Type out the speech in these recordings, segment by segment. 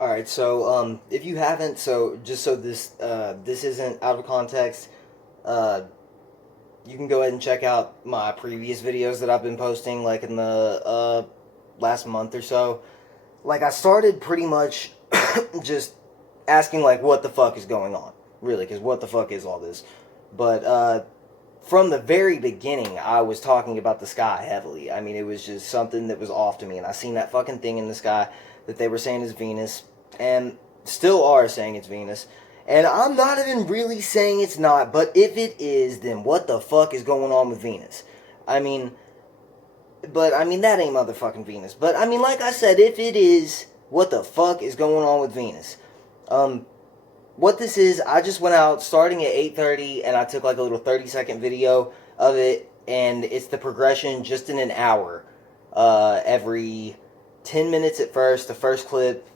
All right, so if you haven't, so just so this isn't out of context, uh, you can go ahead and check out my previous videos that I've been posting, like in the last month or so. Like I started pretty much just asking like, what the fuck is going on, really? Because what the fuck is all this? But from the very beginning, I was talking about the sky heavily. I mean, it was just something that was off to me, and I seen that fucking thing in the sky that they were saying is Venus, and still are saying it's Venus. And I'm not even really saying it's not, but if it is, then what the fuck is going on with Venus? I mean, that ain't motherfucking Venus. But I mean, like I said, if it is, what the fuck is going on with Venus? Um, what this is, I just went out starting at 8:30 and I took like a little 30-second video of it, and it's the progression just in an hour. Every 10 minutes at first, the first clip,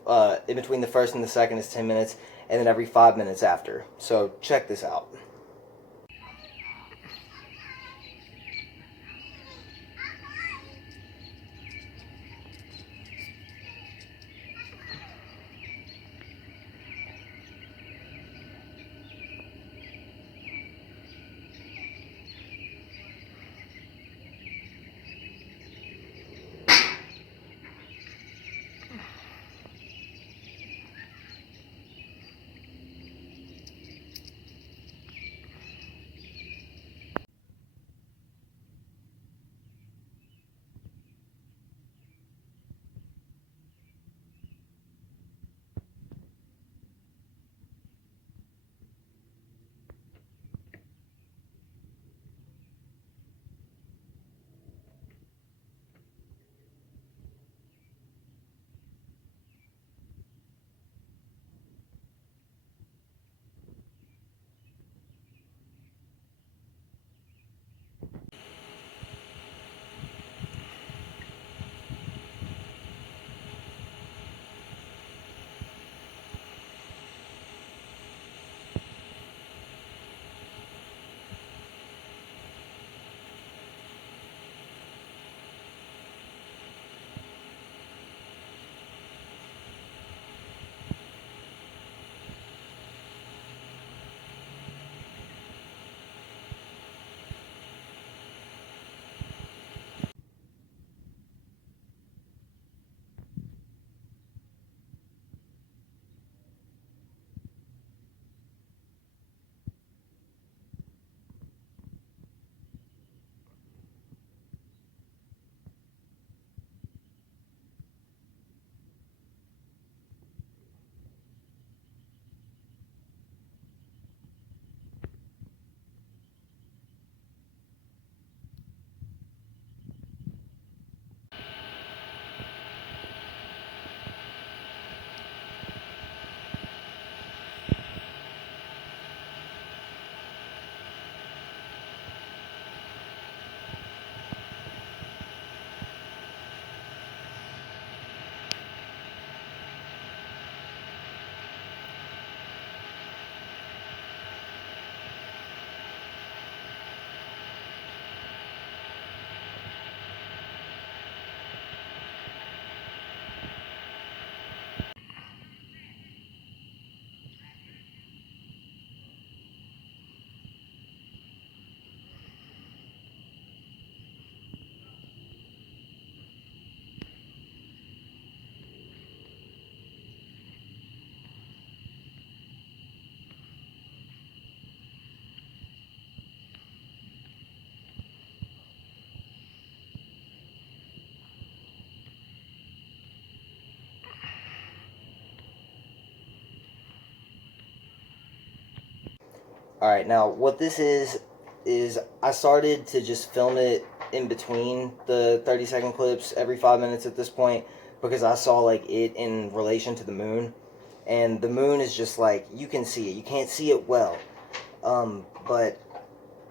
in between the first and the second is 10 minutes, and then every 5 minutes after. So check this out. All right, now what this is I started to just film it in between the 30-second clips every 5 minutes at this point, because I saw like it in relation to the moon, and the moon is just like, you can see it. You can't see it well, but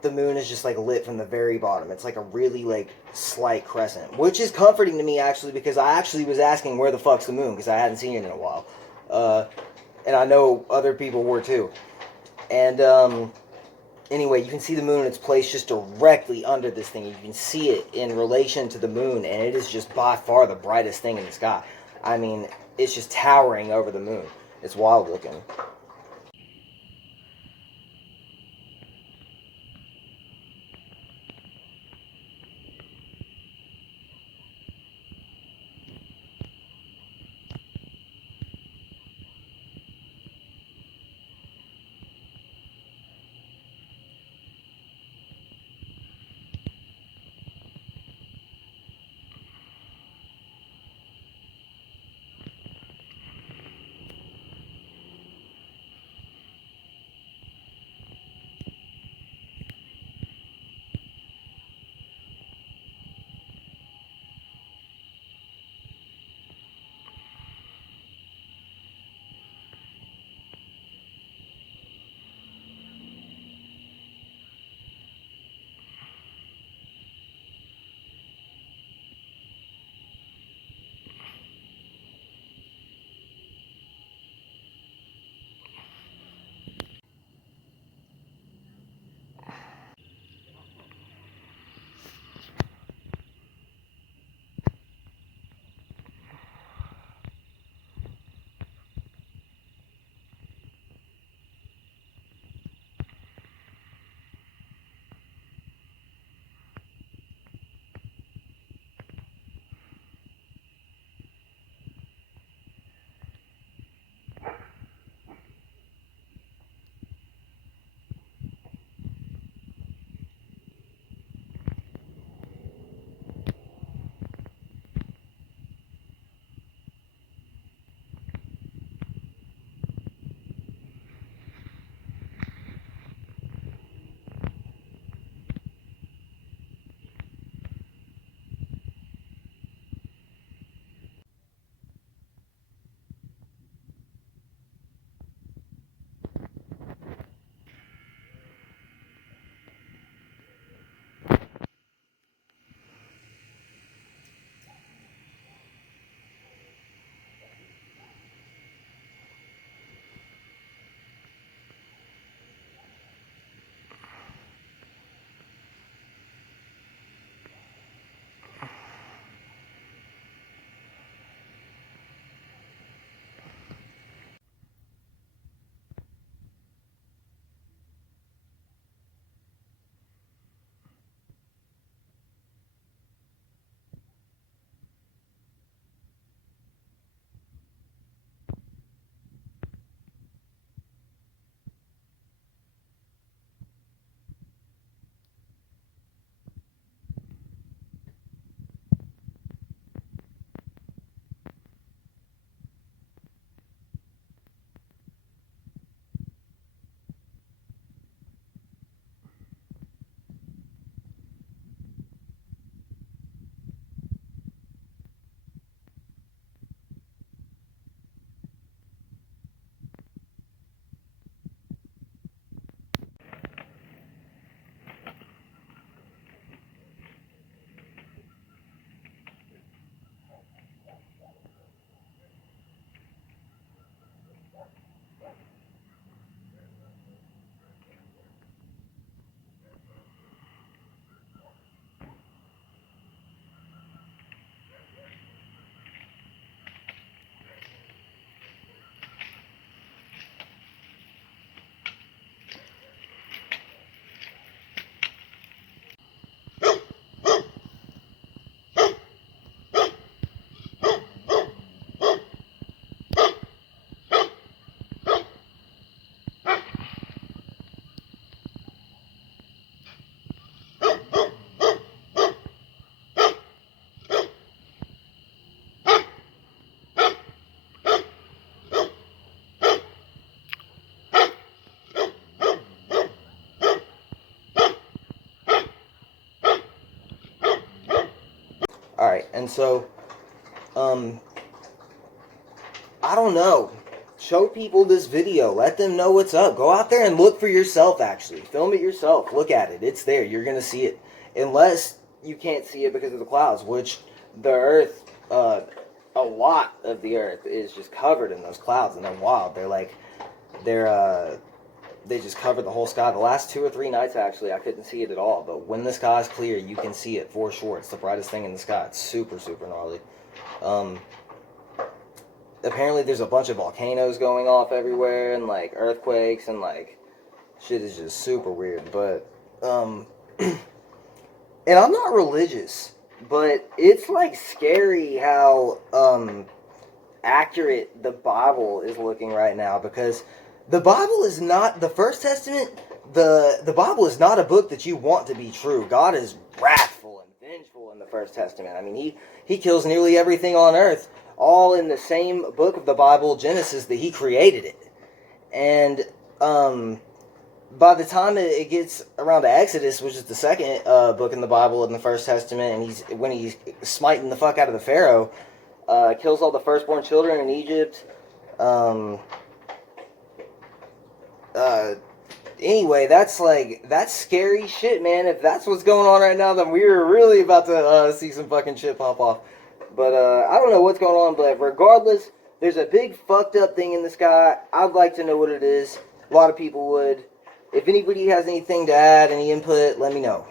the moon is just like lit from the very bottom. It's like a really like slight crescent, which is comforting to me actually, because I actually was asking where the fuck's the moon, because I hadn't seen it in a while, and I know other people were too. And anyway, you can see the moon. It's placed just directly under this thing. You can see it in relation to the moon, and it is just by far the brightest thing in the sky. I mean, it's just towering over the moon. It's wild looking. All right, and so, um, I don't know. Show people this video. Let them know what's up. Go out there and look for yourself, actually. Film it yourself. Look at it. It's there. You're going to see it. Unless you can't see it because of the clouds, which the Earth, a lot of the Earth is just covered in those clouds, and they're wild. They just cover the whole sky. The last 2 or 3 nights, actually, I couldn't see it at all. But when the sky's clear, you can see it for sure. It's the brightest thing in the sky. It's super, super gnarly. apparently there's a bunch of volcanoes going off everywhere, and like earthquakes, and like shit is just super weird. But and I'm not religious, but it's like scary how accurate the Bible is looking right now, because the Bible is not the First Testament. The Bible is not a book that you want to be true. God is wrathful and vengeful in the First Testament. I mean, he kills nearly everything on earth, all in the same book of the Bible, Genesis, that he created it. And by the time it gets around to Exodus, which is the second book in the Bible in the First Testament, and when he's smiting the fuck out of the Pharaoh, kills all the firstborn children in Egypt. Anyway, that's scary shit, man. If that's what's going on right now, then we're really about to see some fucking shit pop off. But I don't know what's going on, but regardless, there's a big fucked up thing in the sky. I'd like to know what it is. A lot of people would. If anybody has anything to add, any input, let me know.